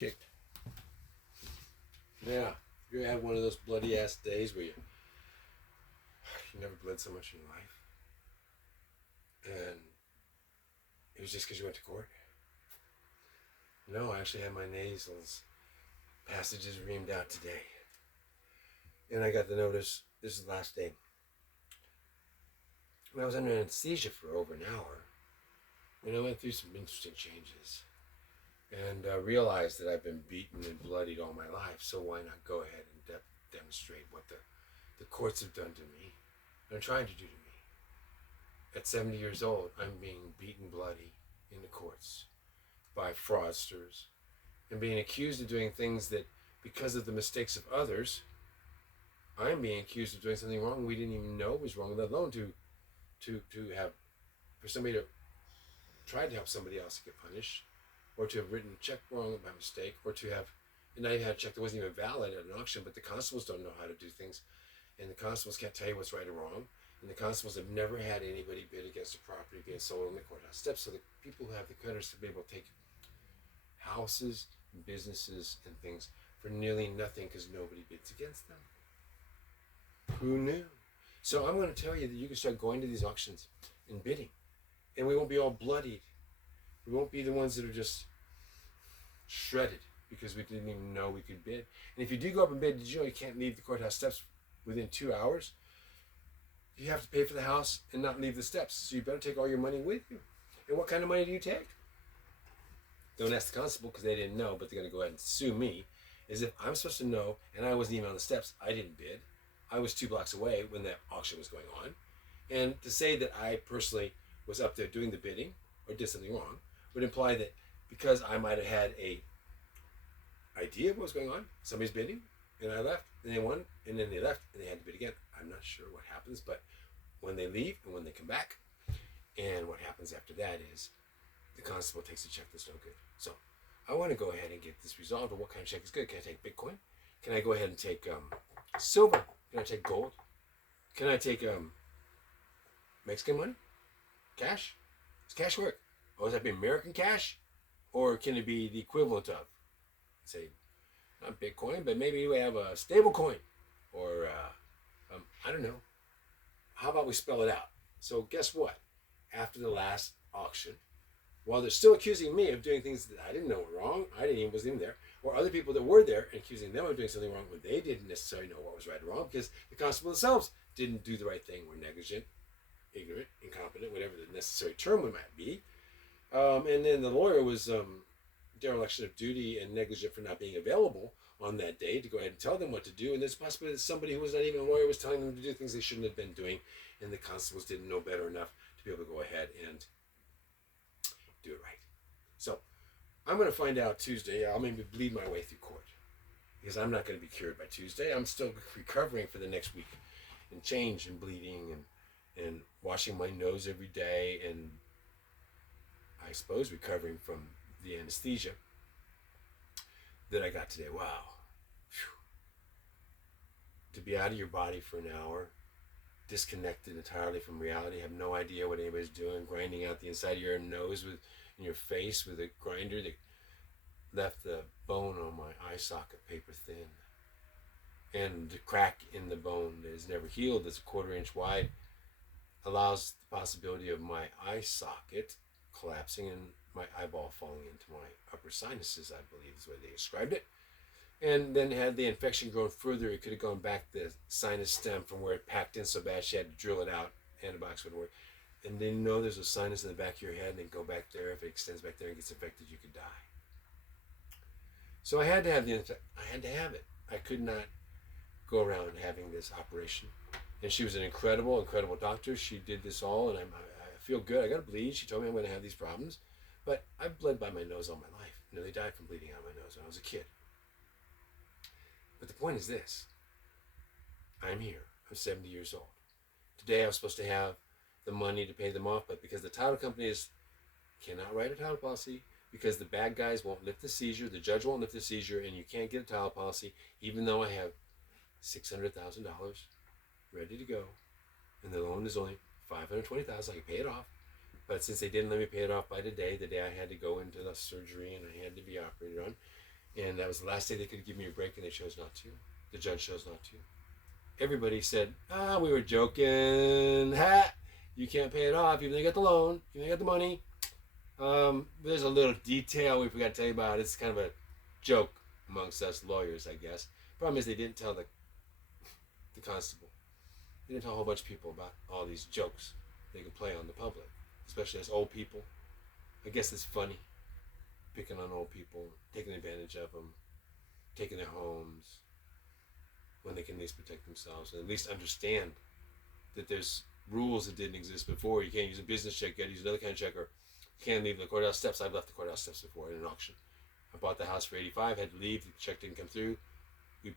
Kicked. Yeah. You ever had one of those bloody ass days where you never bled so much in your life? And it was just because you went to court? No, I actually had my nasals passages reamed out today. And I got the notice, this is the last day. And I was under anesthesia for over an hour. And I went through some interesting changes. And realized that I've been beaten and bloodied all my life. So why not go ahead and demonstrate what the courts have done to me and are trying to do to me. At 70 years old, I'm being beaten bloody in the courts by fraudsters and being accused of doing things that, because of the mistakes of others, I'm being accused of doing something wrong we didn't even know was wrong, let alone to have, for somebody to try to help somebody else get punished, or to have written a check wrong by mistake, or to have, and I had a check that wasn't even valid at an auction, but the constables don't know how to do things, and the constables can't tell you what's right or wrong, and the constables have never had anybody bid against the property being sold on the courthouse steps, so the people who have the creditors to be able to take houses, and businesses, and things for nearly nothing because nobody bids against them. Who knew? So I'm going to tell you that you can start going to these auctions and bidding, and we won't be all bloodied. We won't be the ones that are just shredded because we didn't even know we could bid. And if you do go up and bid, did you know you can't leave the courthouse steps within 2 hours? You have to pay for the house and not leave the steps. So you better take all your money with you. And what kind of money do you take? Don't ask the constable because they didn't know, but they're going to go ahead and sue me. As if I'm supposed to know, and I wasn't even on the steps. I didn't bid. I was 2 blocks away when that auction was going on. And to say that I personally was up there doing the bidding or did something wrong would imply that because I might have had a idea of what was going on, somebody's bidding, and I left, and they won, and then they left, and they had to bid again. I'm not sure what happens, but when they leave and when they come back, and what happens after that is the constable takes a check that's no good. So I want to go ahead and get this resolved. But what kind of check is good? Can I take Bitcoin? Can I go ahead and take silver? Can I take gold? Can I take Mexican money? Cash? Does cash work? Or does that be American cash? Or can it be the equivalent of, say, not Bitcoin, but maybe we have a stable coin? Or, I don't know. How about we spell it out? So guess what? After the last auction, while they're still accusing me of doing things that I didn't know were wrong, wasn't even there, or other people that were there and accusing them of doing something wrong when they didn't necessarily know what was right or wrong because the constable themselves didn't do the right thing, were negligent, ignorant, incompetent, whatever the necessary term it might be. And then the lawyer was dereliction of duty and negligent for not being available on that day to go ahead and tell them what to do. And there's possibly that somebody who was not even a lawyer was telling them to do things they shouldn't have been doing, and the constables didn't know better enough to be able to go ahead and do it right. So I'm going to find out Tuesday. I'll maybe bleed my way through court because I'm not going to be cured by Tuesday. I'm still recovering for the next week and change and bleeding and washing my nose every day, and I suppose recovering from the anesthesia that I got today. Wow. Whew. To be out of your body for an hour, disconnected entirely from reality, have no idea what anybody's doing, grinding out the inside of your nose in your face with a grinder that left the bone on my eye socket paper thin. And the crack in the bone that is never healed, that's a 1/4 inch wide, allows the possibility of my eye socket collapsing and my eyeball falling into my upper sinuses, I believe is the way they described it. And then had the infection grown further, it could have gone back the sinus stem from where it packed in so bad she had to drill it out. Antibiotics wouldn't work. And then there's a sinus in the back of your head, and then go back there. If it extends back there and gets infected, you could die. So I had to have it. I could not go around having this operation. And she was an incredible, incredible doctor. She did this all, and I feel good. I got to bleed. She told me I'm going to have these problems. But I've bled by my nose all my life. Nearly died from bleeding out of my nose when I was a kid. But the point is this. I'm here. I'm 70 years old. Today I was supposed to have the money to pay them off, but because the title companies cannot write a title policy, because the bad guys won't lift the seizure, the judge won't lift the seizure, and you can't get a title policy, even though I have $600,000 ready to go, and the loan is only $520,000. I can pay it off. But since they didn't let me pay it off by the day I had to go into the surgery and I had to be operated on, And that was the last day they could give me a break, and they chose not to. The judge chose not to. Everybody said, we were joking. Ha! You can't pay it off, even though you got the loan, even though you got the money. There's a little detail we forgot to tell you about. It's kind of a joke amongst us lawyers, I guess. Problem is they didn't tell the constable. They didn't tell a whole bunch of people about all these jokes they can play on the public, especially as old people. I guess it's funny, picking on old people, taking advantage of them, taking their homes, when they can at least protect themselves and at least understand that there's rules that didn't exist before. You can't use a business check, you gotta use another kind of check, or you can't leave the courthouse steps. I've left the courthouse steps before in an auction. I bought the house for $85, had to leave, the check didn't come through. The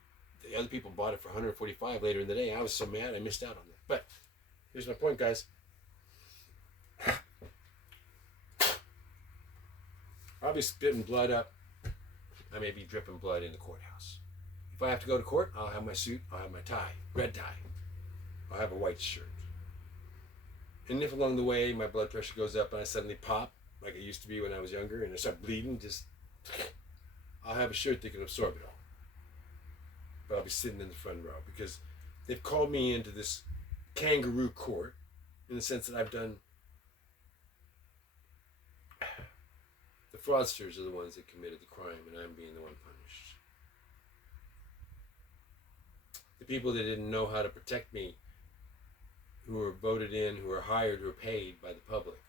other people bought it for $145 later in the day. I was so mad I missed out on that. But here's my point, guys. I'll be spitting blood up. I may be dripping blood in the courthouse. If I have to go to court, I'll have my suit, I'll have my tie, red tie. I'll have a white shirt. And if along the way my blood pressure goes up and I suddenly pop, like it used to be when I was younger, and I start bleeding, I'll have a shirt that can absorb it all. But I'll be sitting in the front row because they've called me into this kangaroo court in the sense that I've done. The fraudsters are the ones that committed the crime, and I'm being the one punished. The people that didn't know how to protect me, who were voted in, who were hired, who were paid by the public,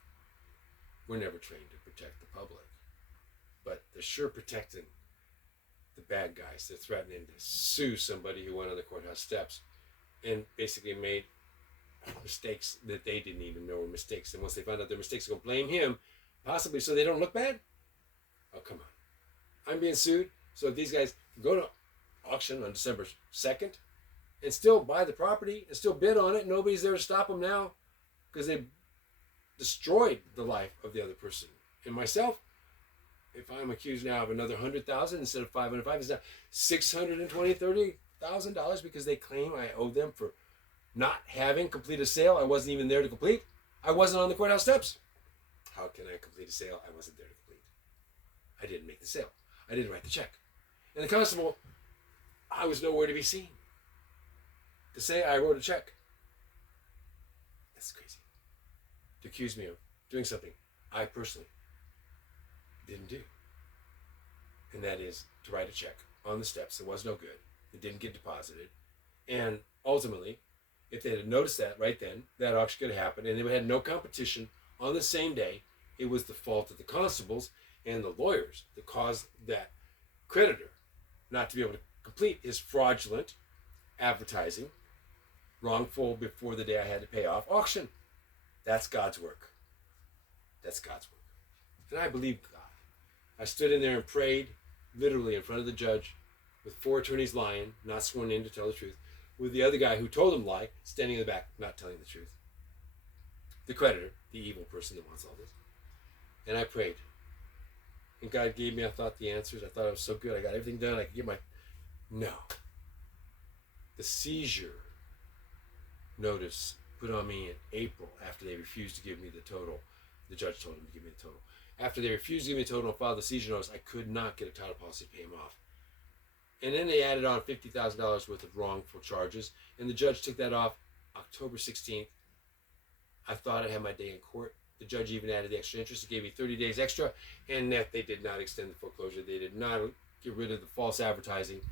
were never trained to protect the public. But they're sure protecting the bad guys. They're threatening to sue somebody who went on the courthouse steps and basically made mistakes that they didn't even know were mistakes. And once they found out their mistakes, they're going to blame him, possibly so they don't look bad. Oh, come on. I'm being sued, so if these guys go to auction on December 2nd and still buy the property and still bid on it, nobody's there to stop them now because they destroyed the life of the other person. And myself, if I'm accused now of another $100,000 instead of $505, it's now $620,000 because they claim I owe them for not having completed a sale I wasn't even there to complete. I wasn't on the courthouse steps. How can I complete a sale I wasn't there to complete? I didn't make the sale. I didn't write the check. And the constable, I was nowhere to be seen to say I wrote a check. That's crazy. To accuse me of doing something I personally didn't do. And that is to write a check on the steps that was no good. It didn't get deposited. And ultimately, if they had noticed that right then, that auction could have happened and they would have had no competition on the same day. It was the fault of the constables and the lawyers that caused that creditor not to be able to complete his fraudulent advertising, wrongful before the day I had to pay off auction. That's God's work. That's God's work. And I believe God. I stood in there and prayed, literally in front of the judge, with 4 attorneys lying, not sworn in to tell the truth, with the other guy who told them to lie, standing in the back, not telling the truth. The creditor, the evil person that wants all this. And I prayed. And God gave me, I thought, the answers. I thought it was so good. I got everything done. I could get my... No. The seizure notice put on me in April after they refused to give me the total. The judge told him to give me the total. After they refused to give me the total and filed the seizure notice, I could not get a title policy to pay him off. And then they added on $50,000 worth of wrongful charges. And the judge took that off October 16th. I thought I'd have my day in court. The judge even added the extra interest. He gave me 30 days extra, and that they did not extend the foreclosure. They did not get rid of the false advertising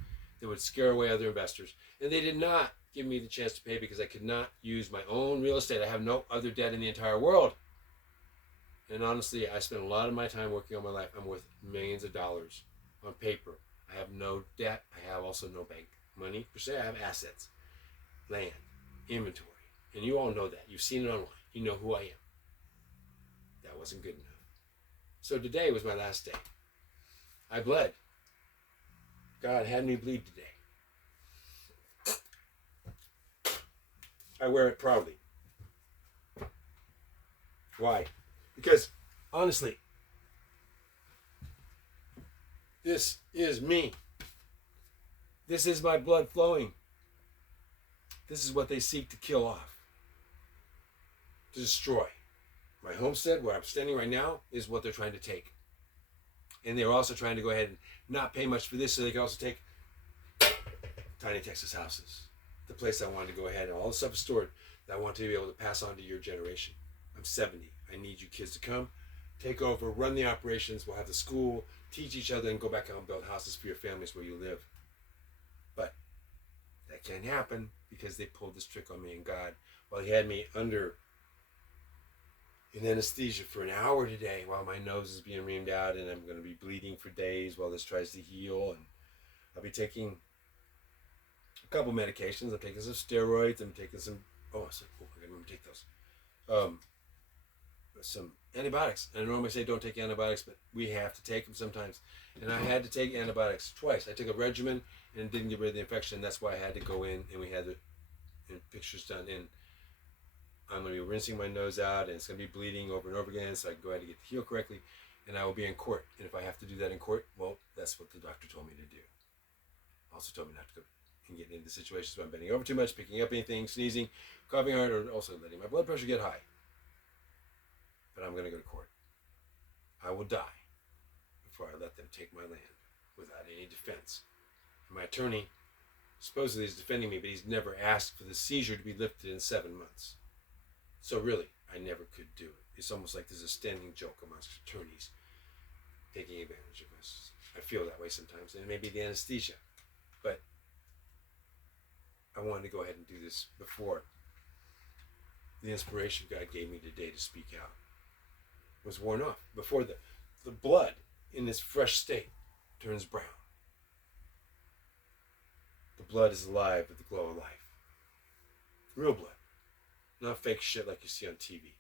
that would scare away other investors. And they did not give me the chance to pay because I could not use my own real estate. I have no other debt in the entire world. And honestly, I spent a lot of my time working on my life. I'm worth millions of dollars on paper. I have no debt. I have also no bank money per se. I have assets, land, inventory. And you all know that. You've seen it online. You know who I am. That wasn't good enough. So today was my last day. I bled. God had me bleed today. I wear it proudly. Why? Because, honestly, this is me. This is my blood flowing. This is what they seek to kill off, to destroy. My homestead, where I'm standing right now, is what they're trying to take. And they were also trying to go ahead and not pay much for this so they could also take tiny Texas houses. The place I wanted to go ahead and all the stuff is stored that I want to be able to pass on to your generation. I'm 70. I need you kids to come, take over, run the operations. We'll have the school, teach each other, and go back out and build houses for your families where you live. But that can't happen because they pulled this trick on me and God. Well, he had me under in anesthesia for an hour today while my nose is being reamed out and I'm going to be bleeding for days while this tries to heal. And I'll be taking a couple medications. I'm taking some steroids. I'm taking some, I got to remember to take those. Some antibiotics. I normally say don't take antibiotics, but we have to take them sometimes. And I had to take antibiotics twice. I took a regimen and it didn't get rid of the infection. That's why I had to go in and we had the pictures done in. I'm going to be rinsing my nose out and it's going to be bleeding over and over again so I can go ahead and get the heal correctly, and I will be in court. And if I have to do that in court, well, that's what the doctor told me to do. Also told me not to go and get into situations where I'm bending over too much, picking up anything, sneezing, coughing hard, or also letting my blood pressure get high. But I'm going to go to court. I will die before I let them take my land without any defense. And my attorney supposedly is defending me, but he's never asked for the seizure to be lifted in 7 months. So really, I never could do it. It's almost like there's a standing joke amongst attorneys taking advantage of us. I feel that way sometimes, and it may be the anesthesia. But I wanted to go ahead and do this before the inspiration God gave me today to speak out was worn off, before the blood in its fresh state turns brown. The blood is alive with the glow of life. Real blood. Not fake shit like you see on TV.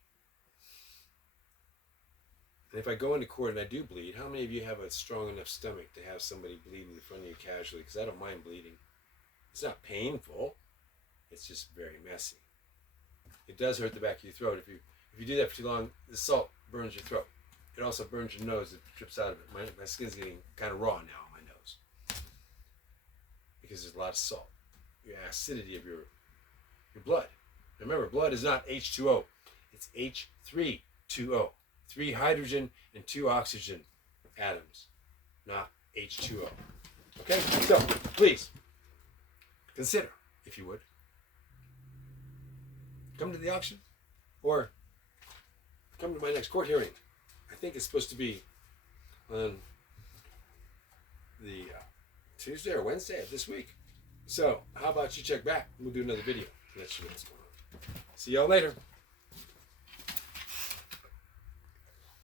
And if I go into court and I do bleed, how many of you have a strong enough stomach to have somebody bleed in front of you casually? Because I don't mind bleeding. It's not painful. It's just very messy. It does hurt the back of your throat. If you do that for too long, the salt burns your throat. It also burns your nose. It drips out of it. My skin's getting kind of raw now on my nose because there's a lot of salt. Your acidity of your blood. Remember, blood is not H2O. It's H3-2O. 3 hydrogen and 2 oxygen atoms, not H2O. Okay? So, please, consider, if you would, come to the auction or come to my next court hearing. I think it's supposed to be on the Tuesday or Wednesday of this week. So, how about you check back? We'll do another video. Let you know what's going on. See y'all later.